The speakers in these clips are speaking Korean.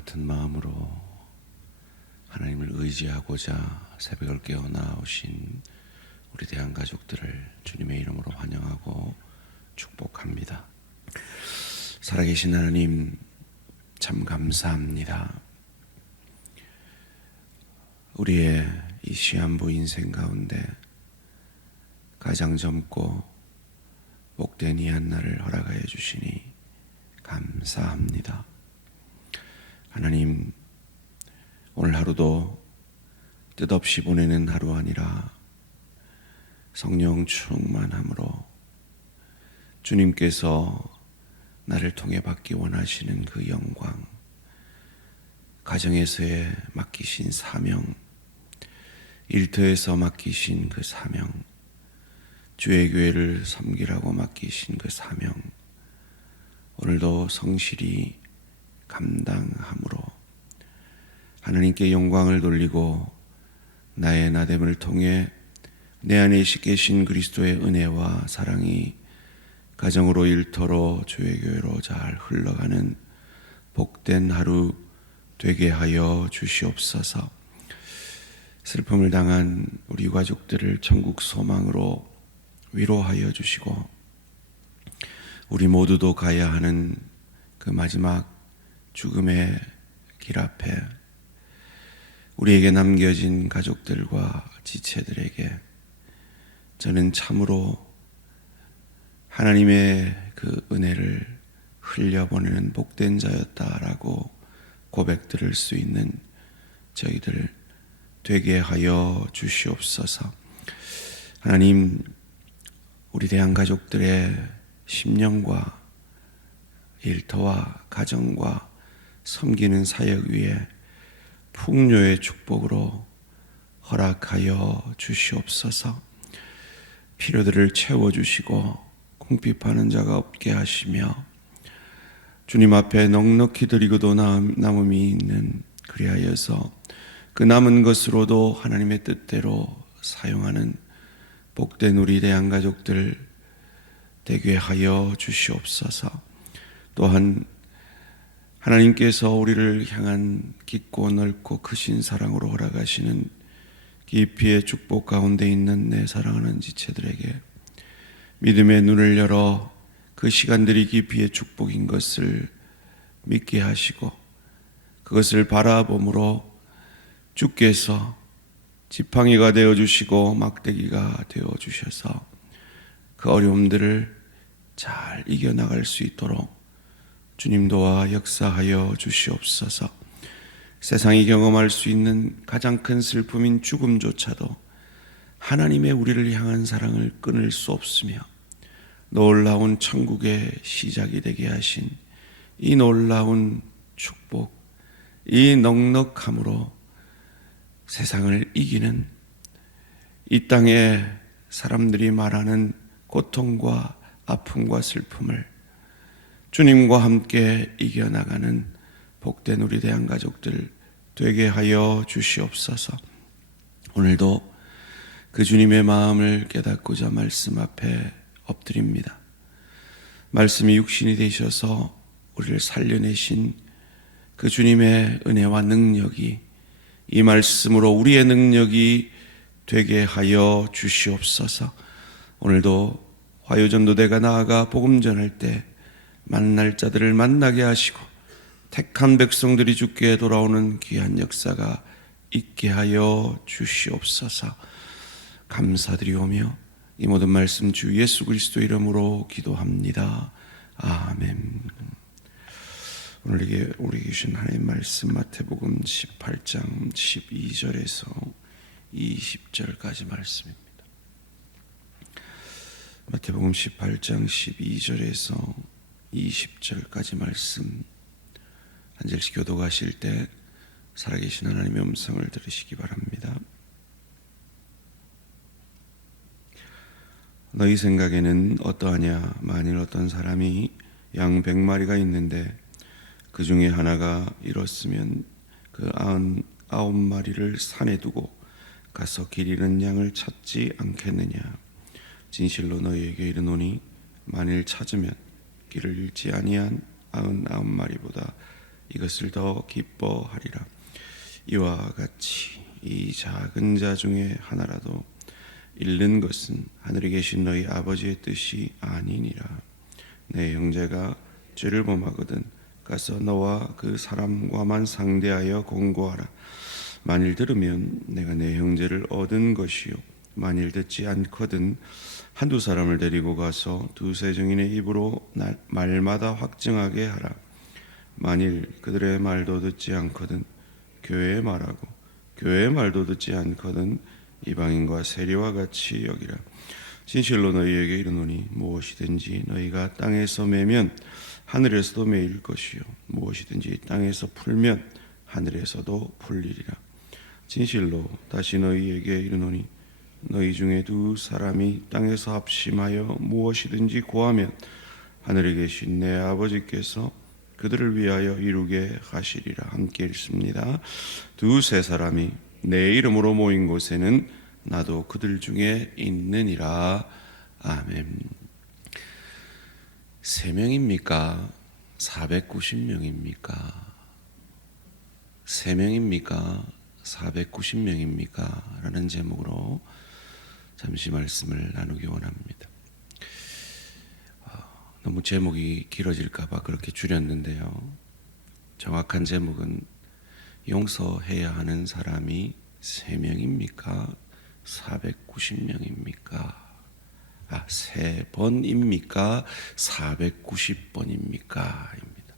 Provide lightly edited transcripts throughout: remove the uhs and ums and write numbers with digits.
같은 마음으로 하나님을 의지하고자 새벽을 깨어 나오신 우리 대한가족들을 주님의 이름으로 환영하고 축복합니다. 살아계신 하나님, 참 감사합니다. 우리의 이 시한부 인생 가운데 가장 젊고 복된 이 한날을 허락하여 주시니 감사합니다. 하나님, 오늘 하루도 뜻없이 보내는 하루 아니라 성령 충만함으로 주님께서 나를 통해 받기 원하시는 그 영광, 가정에서의 맡기신 사명, 일터에서 맡기신 그 사명, 주의 교회를 섬기라고 맡기신 그 사명, 오늘도 성실히 감당함으로 하나님께 영광을 돌리고 나의 나됨을 통해 내 안에 계신 그리스도의 은혜와 사랑이 가정으로 일터로 주의 교회로 잘 흘러가는 복된 하루 되게 하여 주시옵소서. 슬픔을 당한 우리 가족들을 천국 소망으로 위로하여 주시고, 우리 모두도 가야 하는 그 마지막 죽음의 길 앞에 우리에게 남겨진 가족들과 지체들에게 저는 참으로 하나님의 그 은혜를 흘려보내는 복된 자였다라고 고백 들을 수 있는 저희들 되게 하여 주시옵소서. 하나님, 우리 대한가족들의 심령과 일터와 가정과 섬기는 사역 위에 풍요의 축복으로 허락하여 주시옵소서. 필요들을 채워주시고 궁핍하는 자가 없게 하시며 주님 앞에 넉넉히 드리고도 남음이 있는, 그리하여서 그 남은 것으로도 하나님의 뜻대로 사용하는 복된 우리 대한가족들 되게 하여 주시옵소서. 또한 하나님께서 우리를 향한 깊고 넓고 크신 사랑으로 허락하시는 깊이의 축복 가운데 있는 내 사랑하는 지체들에게 믿음의 눈을 열어 그 시간들이 깊이의 축복인 것을 믿게 하시고, 그것을 바라봄으로 주께서 지팡이가 되어주시고 막대기가 되어주셔서 그 어려움들을 잘 이겨나갈 수 있도록 주님 도와 역사하여 주시옵소서. 세상이 경험할 수 있는 가장 큰 슬픔인 죽음조차도 하나님의 우리를 향한 사랑을 끊을 수 없으며 놀라운 천국의 시작이 되게 하신 이 놀라운 축복, 이 넉넉함으로 세상을 이기는, 이 땅에 사람들이 말하는 고통과 아픔과 슬픔을 주님과 함께 이겨나가는 복된 우리 대한가족들 되게 하여 주시옵소서. 오늘도 그 주님의 마음을 깨닫고자 말씀 앞에 엎드립니다. 말씀이 육신이 되셔서 우리를 살려내신 그 주님의 은혜와 능력이 이 말씀으로 우리의 능력이 되게 하여 주시옵소서. 오늘도 화요전도대가 나아가 복음 전할 때 만날 자들을 만나게 하시고 택한 백성들이 주께 돌아오는 귀한 역사가 있게 하여 주시옵소서. 감사드리오며 이 모든 말씀 주 예수 그리스도 이름으로 기도합니다. 아멘. 오늘 우리 주신 하나님 말씀 마태복음 18장 12절에서 20절까지 말씀입니다. 마태복음 18장 12절에서 20절까지 말씀, 한 절씩 교독하실 때 살아계신 하나님의 음성을 들으시기 바랍니다. 너희 생각에는 어떠하냐? 만일 어떤 사람이 양 100마리가 있는데 그 중에 하나가 잃었으면 그 99마리를 산에 두고 가서 길 잃은 양을 찾지 않겠느냐? 진실로 너희에게 이르노니 만일 찾으면 길을 잃지 아니한 99마리보다 이것을 더 기뻐하리라. 이와 같이 이 작은 자 중에 하나라도 잃는 것은 하늘에 계신 너희 아버지의 뜻이 아니니라. 내 형제가 죄를 범하거든 가서 너와 그 사람과만 상대하여 권고하라. 만일 들으면 내가 내 형제를 얻은 것이요, 만일 듣지 않거든 한두 사람을 데리고 가서 두세 증인의 입으로 말마다 확증하게 하라. 만일 그들의 말도 듣지 않거든 교회의 말하고 교회의 말도 듣지 않거든 이방인과 세리와 같이 여기라. 진실로 너희에게 이르노니 무엇이든지 너희가 땅에서 매면 하늘에서도 매일 것이요, 무엇이든지 땅에서 풀면 하늘에서도 풀리리라. 진실로 다시 너희에게 이르노니 너희 중에 두 사람이 땅에서 합심하여 무엇이든지 구하면 하늘에 계신 내 아버지께서 그들을 위하여 이루게 하시리라. 함께 읽습니다. 두세 사람이 내 이름으로 모인 곳에는 나도 그들 중에 있느니라. 아멘. 3명입니까? 490명입니까? 3명입니까? 490명입니까? 라는 제목으로 잠시 말씀을 나누기 원합니다. 너무 제목이 길어질까 봐 그렇게 줄였는데요. 정확한 제목은 용서해야 하는 사람이 3명입니까? 490명입니까? 3번입니까? 490번입니까? 입니다.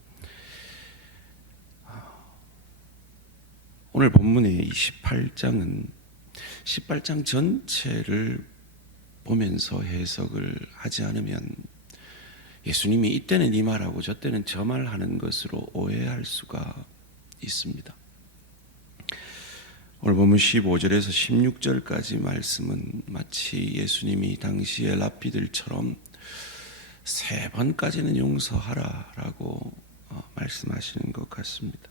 오늘 본문의 18장은 18장 전체를 보면서 해석을 하지 않으면 예수님이 이때는 이 말하고 저 때는 저 말하는 것으로 오해할 수가 있습니다. 오늘 보면 15절에서 16절까지 말씀은 마치 예수님이 당시의 랍비들처럼 3번까지는 용서하라라고 말씀하시는 것 같습니다.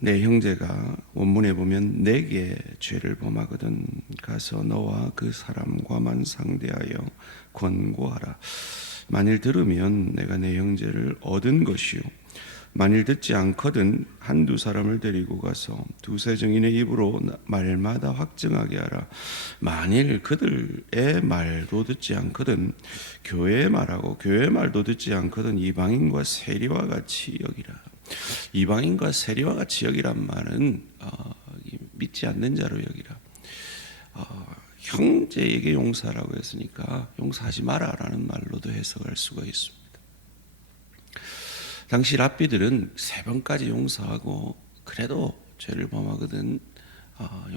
내 형제가 원문에 보면 내게 죄를 범하거든 가서 너와 그 사람과만 상대하여 권고하라. 만일 들으면 내가 내 형제를 얻은 것이요, 만일 듣지 않거든 한두 사람을 데리고 가서 두세 증인의 입으로 말마다 확증하게 하라. 만일 그들의 말도 듣지 않거든 교회의 말하고 교회의 말도 듣지 않거든 이방인과 세리와 같이 여기라. 이방인과 세리와 같이 여기란 말은 믿지 않는 자로 여기라. 형제에게 용서하라고 했으니까 용서하지 마라라는 말로도 해석할 수가 있습니다. 당시 랍비들은 3번까지 용서하고 그래도 죄를 범하거든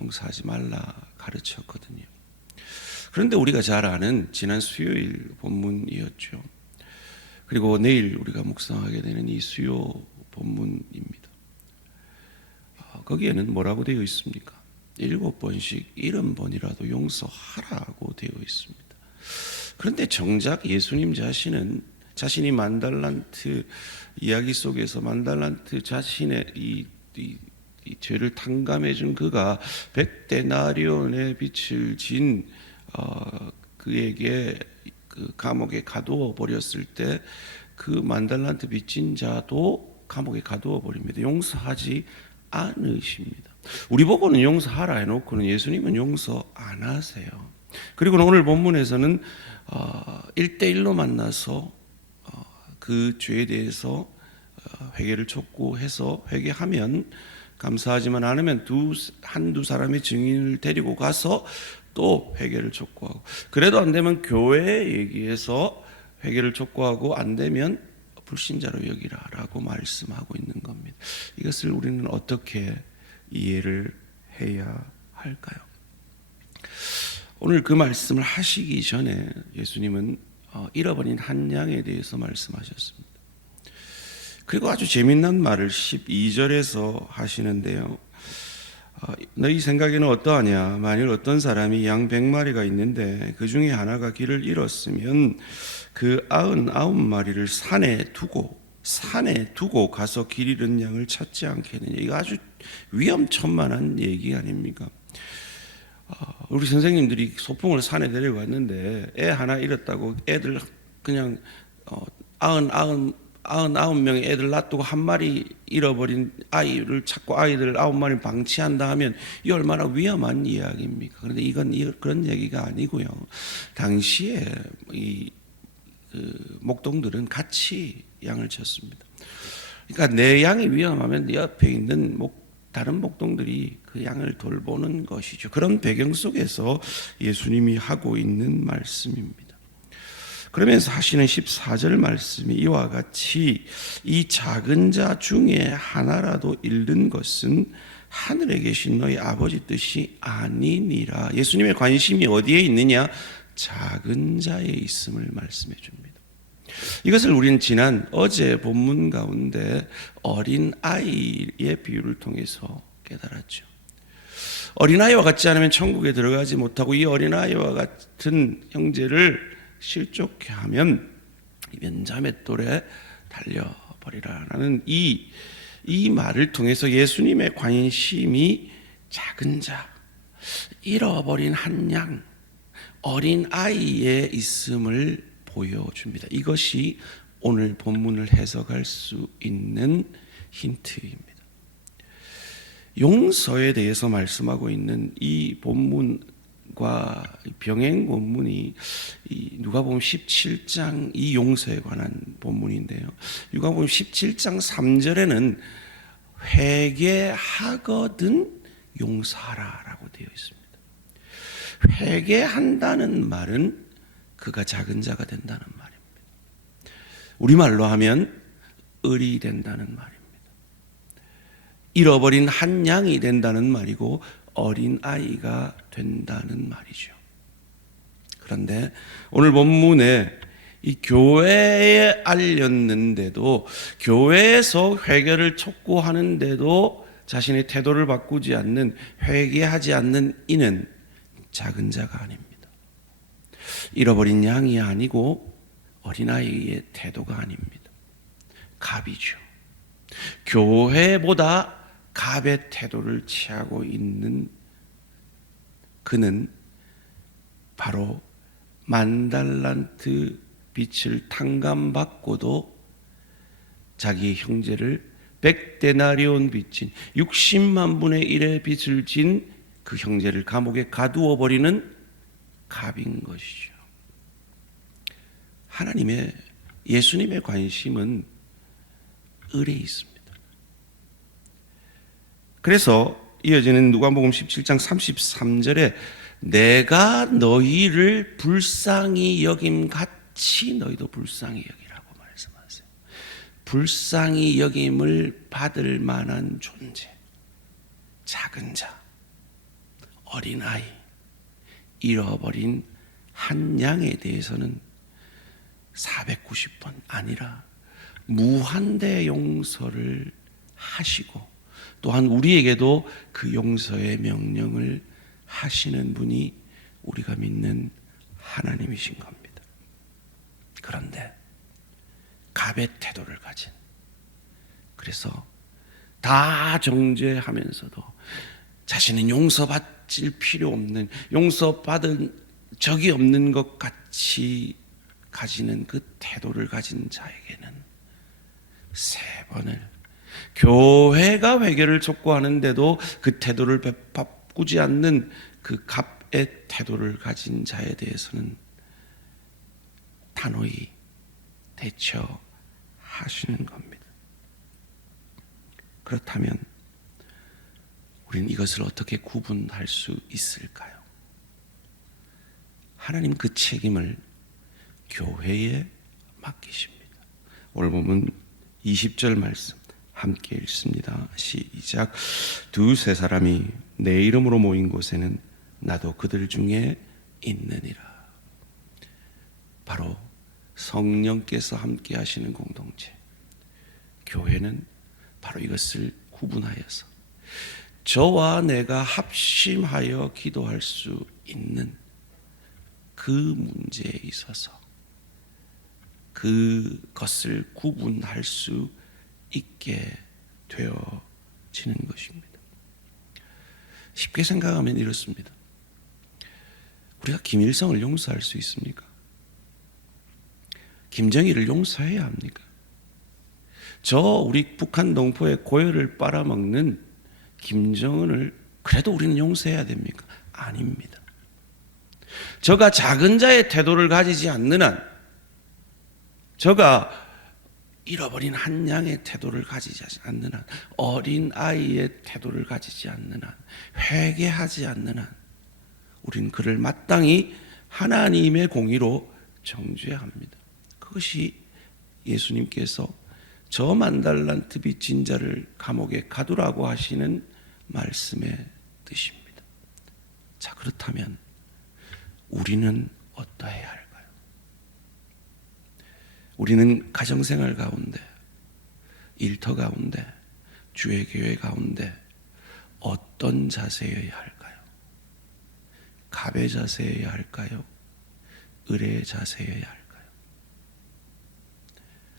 용서하지 말라 가르쳤거든요. 그런데 우리가 잘 아는 지난 수요일 본문이었죠. 그리고 내일 우리가 묵상하게 되는 이 수요 본문입니다. 거기에는 뭐라고 되어 있습니까? 7번씩 70번이라도 용서하라고 되어 있습니다. 그런데 정작 예수님 자신은 자신이 만달란트 이야기 속에서 만달란트 자신의 이 죄를 탕감해 준 그가 100데나리온의 빚을 진 그에게 그 감옥에 가두어 버렸을 때 그 만달란트 빚진 자도 감옥에 가두어 버립니다. 용서하지 않으십니다. 우리 보고는 용서하라 해놓고는 예수님은 용서 안 하세요. 그리고 오늘 본문에서는 1대1로 만나서 그 죄에 대해서 회개를 촉구해서 회개하면 감사하지만 않으면 한두 사람의 증인을 데리고 가서 또 회개를 촉구하고, 그래도 안 되면 교회에 얘기해서 회개를 촉구하고 안 되면 불신자로 여기라라고 말씀하고 있는 겁니다. 이것을 우리는 어떻게 이해를 해야 할까요? 오늘 그 말씀을 하시기 전에 예수님은 잃어버린 한 양에 대해서 말씀하셨습니다. 그리고 아주 재미난 말을 12절에서 하시는데요. 너희 생각에는 어떠하냐? 만일 어떤 사람이 양 100마리가 있는데 그 중에 하나가 길을 잃었으면 그 99마리를 산에 두고 가서 길 잃은 양을 찾지 않겠느냐. 이거 아주 위험천만한 얘기 아닙니까? 우리 선생님들이 소풍을 산에 데려갔는데 애 하나 잃었다고 애들 그냥 99명의 애들 놔두고 한 마리 잃어버린 아이를 찾고 아이들 9마리 방치한다 하면 이 얼마나 위험한 이야기입니까? 그런데 이건 그런 얘기가 아니고요. 당시에 그 목동들은 같이 양을 쳤습니다. 그러니까 내 양이 위험하면 내 옆에 있는 다른 목동들이 그 양을 돌보는 것이죠. 그런 배경 속에서 예수님이 하고 있는 말씀입니다. 그러면서 하시는 14절 말씀이 이와 같이 이 작은 자 중에 하나라도 잃는 것은 하늘에 계신 너희 아버지 뜻이 아니니라. 예수님의 관심이 어디에 있느냐? 작은 자에 있음을 말씀해 줍니다. 이것을 우리는 어제 본문 가운데 어린 아이의 비유를 통해서 깨달았죠. 어린아이와 같지 않으면 천국에 들어가지 못하고 이 어린아이와 같은 형제를 실족해 하면 면자맷돌에 달려버리라라는 이 말을 통해서 예수님의 관심이 작은 자, 잃어버린 한 양, 어린 아이에 있음을 보여줍니다. 이것이 오늘 본문을 해석할 수 있는 힌트입니다. 용서에 대해서 말씀하고 있는 이 본문과 병행 본문이 누가복음 17장 이 용서에 관한 본문인데요. 누가복음 17장 3절에는 회개하거든 용서하라라고 되어 있습니다. 회개한다는 말은 그가 작은 자가 된다는 말입니다. 우리말로 하면 을이 된다는 말입니다. 잃어버린 한 양이 된다는 말이고 어린 아이가 된다는 말이죠. 그런데 오늘 본문에 이 교회에 알렸는데도 교회에서 회개를 촉구하는데도 자신의 태도를 바꾸지 않는 회개하지 않는 이는 작은 자가 아닙니다. 잃어버린 양이 아니고 어린아이의 태도가 아닙니다. 갑이죠. 교회보다 갑의 태도를 취하고 있는 그는 바로 10,000달란트 빚을 탕감받고도 자기 형제를 100데나리온 빚진 60만 분의 1의 빚을 진 그 형제를 감옥에 가두어 버리는 갑인 것이죠. 예수님의 관심은 을에 있습니다. 그래서 이어지는 누가복음 17장 33절에 내가 너희를 불쌍히 여김 같이 너희도 불쌍히 여기라고 말씀하세요. 불쌍히 여김을 받을 만한 존재, 작은 자, 어린아이, 잃어버린 한 양에 대해서는 490번 아니라 무한대 용서를 하시고 또한 우리에게도 그 용서의 명령을 하시는 분이 우리가 믿는 하나님이신 겁니다. 그런데 갑의 태도를 가진, 그래서 다 정죄하면서도 자신은 용서받을 필요 없는, 용서받은 적이 없는 것 같이 가지는 그 태도를 가진 자에게는 3번을 교회가 회개를 촉구하는데도 그 태도를 바꾸지 않는 그 갑의 태도를 가진 자에 대해서는 단호히 대처하시는 겁니다. 그렇다면 우리는 이것을 어떻게 구분할 수 있을까요? 하나님 그 책임을 교회에 맡기십니다. 오늘 보면 20절 말씀 함께 읽습니다. 시작. 2-3 사람이 내 이름으로 모인 곳에는 나도 그들 중에 있느니라. 바로 성령께서 함께 하시는 공동체, 교회는 바로 이것을 구분하여서 저와 내가 합심하여 기도할 수 있는 그 문제에 있어서 그것을 구분할 수 있게 되어지는 것입니다. 쉽게 생각하면 이렇습니다. 우리가 김일성을 용서할 수 있습니까? 김정일을 용서해야 합니까? 우리 북한 동포의 고열을 빨아먹는 김정은을 그래도 우리는 용서해야 됩니까? 아닙니다. 저가 작은 자의 태도를 가지지 않는 한, 저가 잃어버린 한 양의 태도를 가지지 않는 한, 어린 아이의 태도를 가지지 않는 한, 회개하지 않는 한, 우린 그를 마땅히 하나님의 공의로 정죄해야 합니다. 그것이 예수님께서 저 10,000달란트 빚진 자를 감옥에 가두라고 하시는 말씀의 뜻입니다. 자, 그렇다면 우리는 어떠해야 할까요? 우리는 가정생활 가운데, 일터 가운데, 주의 교회 가운데 어떤 자세여야 할까요? 갑의 자세여야 할까요? 을의 자세여야 할까요?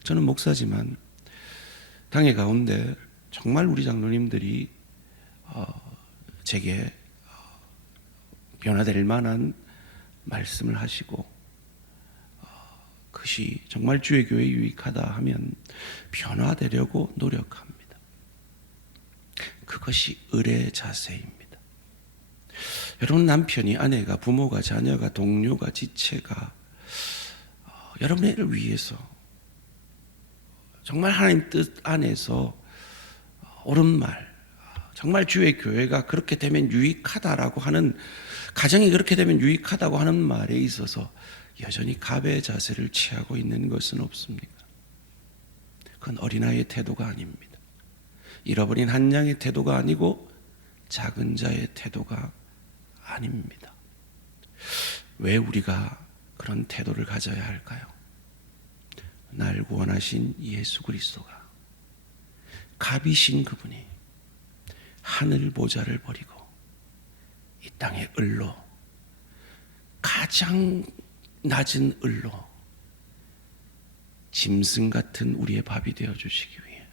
저는 목사지만 당회 가운데 정말 우리 장로님들이 제게 변화될 만한 말씀을 하시고 그것이 정말 주의 교회에 유익하다 하면 변화되려고 노력합니다. 그것이 을의 자세입니다. 여러분, 남편이, 아내가, 부모가, 자녀가, 동료가, 지체가 여러분을 위해서 정말 하나님 뜻 안에서 옳은 말, 정말 주의 교회가 그렇게 되면 유익하다라고 하는, 가정이 그렇게 되면 유익하다고 하는 말에 있어서 여전히 갑의 자세를 취하고 있는 것은 없습니까? 그건 어린아이의 태도가 아닙니다. 잃어버린 한 양의 태도가 아니고 작은 자의 태도가 아닙니다. 왜 우리가 그런 태도를 가져야 할까요? 날 구원하신 예수 그리스도가, 갑이신 그분이 하늘 보좌를 버리고 이 땅의 을로, 가장 낮은 을로 짐승 같은 우리의 밥이 되어 주시기 위해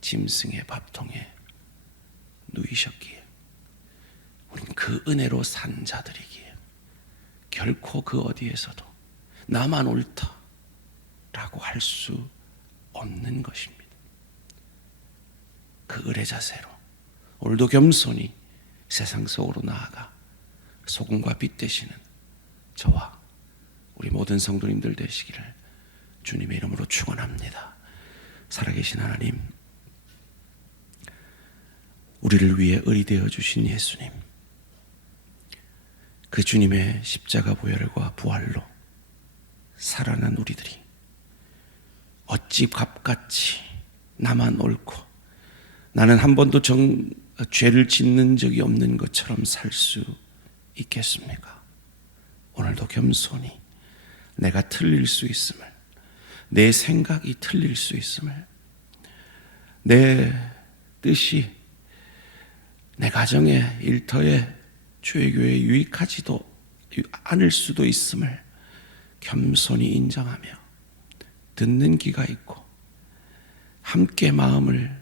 짐승의 밥통에 누이셨기에 우린 그 은혜로 산 자들이기에 결코 그 어디에서도 나만 옳다라고 할 수 없는 것입니다. 그 을의 자세로 오늘도 겸손히 세상 속으로 나아가 소금과 빛 되시는 저와 우리 모든 성도님들 되시기를 주님의 이름으로 축원합니다. 살아계신 하나님, 우리를 위해 을이 되어 주신 예수님, 그 주님의 십자가 보혈과 부활로 살아난 우리들이 어찌 갑같이 나만 옳고 나는 한 번도 죄를 짓는 적이 없는 것처럼 살 수 있겠습니까? 오늘도 겸손히 내가 틀릴 수 있음을, 내 생각이 틀릴 수 있음을, 내 뜻이 내 가정에, 일터에, 주의 교회에 유익하지도 않을 수도 있음을 겸손히 인정하며 듣는 귀가 있고 함께 마음을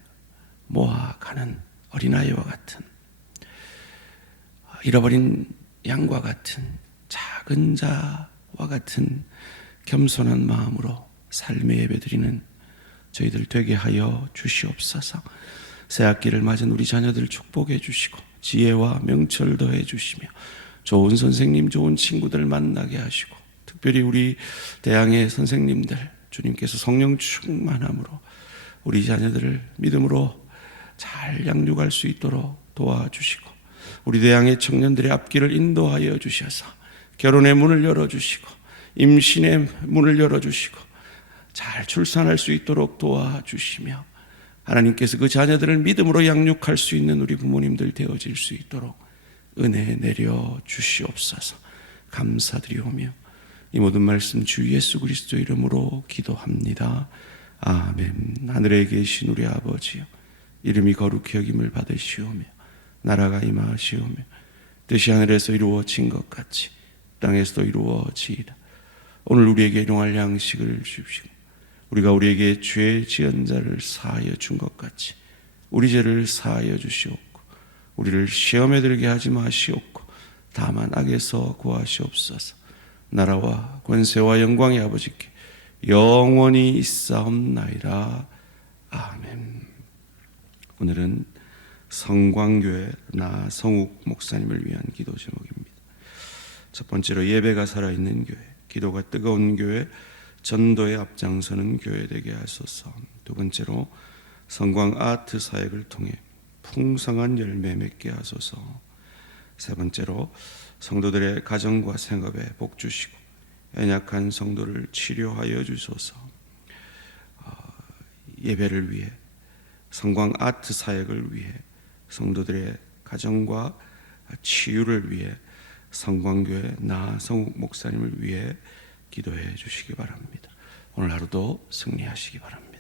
모아가는 어린아이와 같은, 잃어버린 양과 같은, 작은 자와 같은 겸손한 마음으로 삶의 예배드리는 저희들 되게 하여 주시옵소서. 새학기를 맞은 우리 자녀들 축복해 주시고 지혜와 명철 더해 주시며 좋은 선생님, 좋은 친구들 만나게 하시고, 특별히 우리 대학의 선생님들 주님께서 성령 충만함으로 우리 자녀들을 믿음으로 잘 양육할 수 있도록 도와주시고, 우리 대학의 청년들의 앞길을 인도하여 주셔서 결혼의 문을 열어주시고 임신의 문을 열어주시고 잘 출산할 수 있도록 도와주시며, 하나님께서 그 자녀들을 믿음으로 양육할 수 있는 우리 부모님들 되어질 수 있도록 은혜 내려 주시옵소서. 감사드리오며 이 모든 말씀 주 예수 그리스도 이름으로 기도합니다. 아멘. 하늘에 계신 우리 아버지여, 이름이 거룩히 여김을 받으시오며 나라가 임하시오며 뜻이 하늘에서 이루어진 것 같이 땅에서도 이루어지이다. 오늘 우리에게 일용할 양식을 주시고 우리가 우리에게 죄 지은 자를 사하여 준 것 같이 우리 죄를 사하여 주시옵고 우리를 시험에 들게 하지 마시옵고 다만 악에서 구하시옵소서. 나라와 권세와 영광의 아버지께 영원히 있사옵나이다. 아멘. 오늘은 성광교회 나성욱 목사님을 위한 기도 제목입니다. 첫 번째로 예배가 살아있는 교회, 기도가 뜨거운 교회, 전도에 앞장서는 교회 되게 하소서. 두 번째로 성광 아트 사역을 통해 풍성한 열매 맺게 하소서. 세 번째로 성도들의 가정과 생업에 복 주시고 연약한 성도를 치료하여 주소서. 예배를 위해, 성광 아트 사역을 위해, 성도들의 가정과 치유를 위해 성광교회 나성욱 목사님을 위해 기도해 주시기 바랍니다. 오늘 하루도 승리하시기 바랍니다.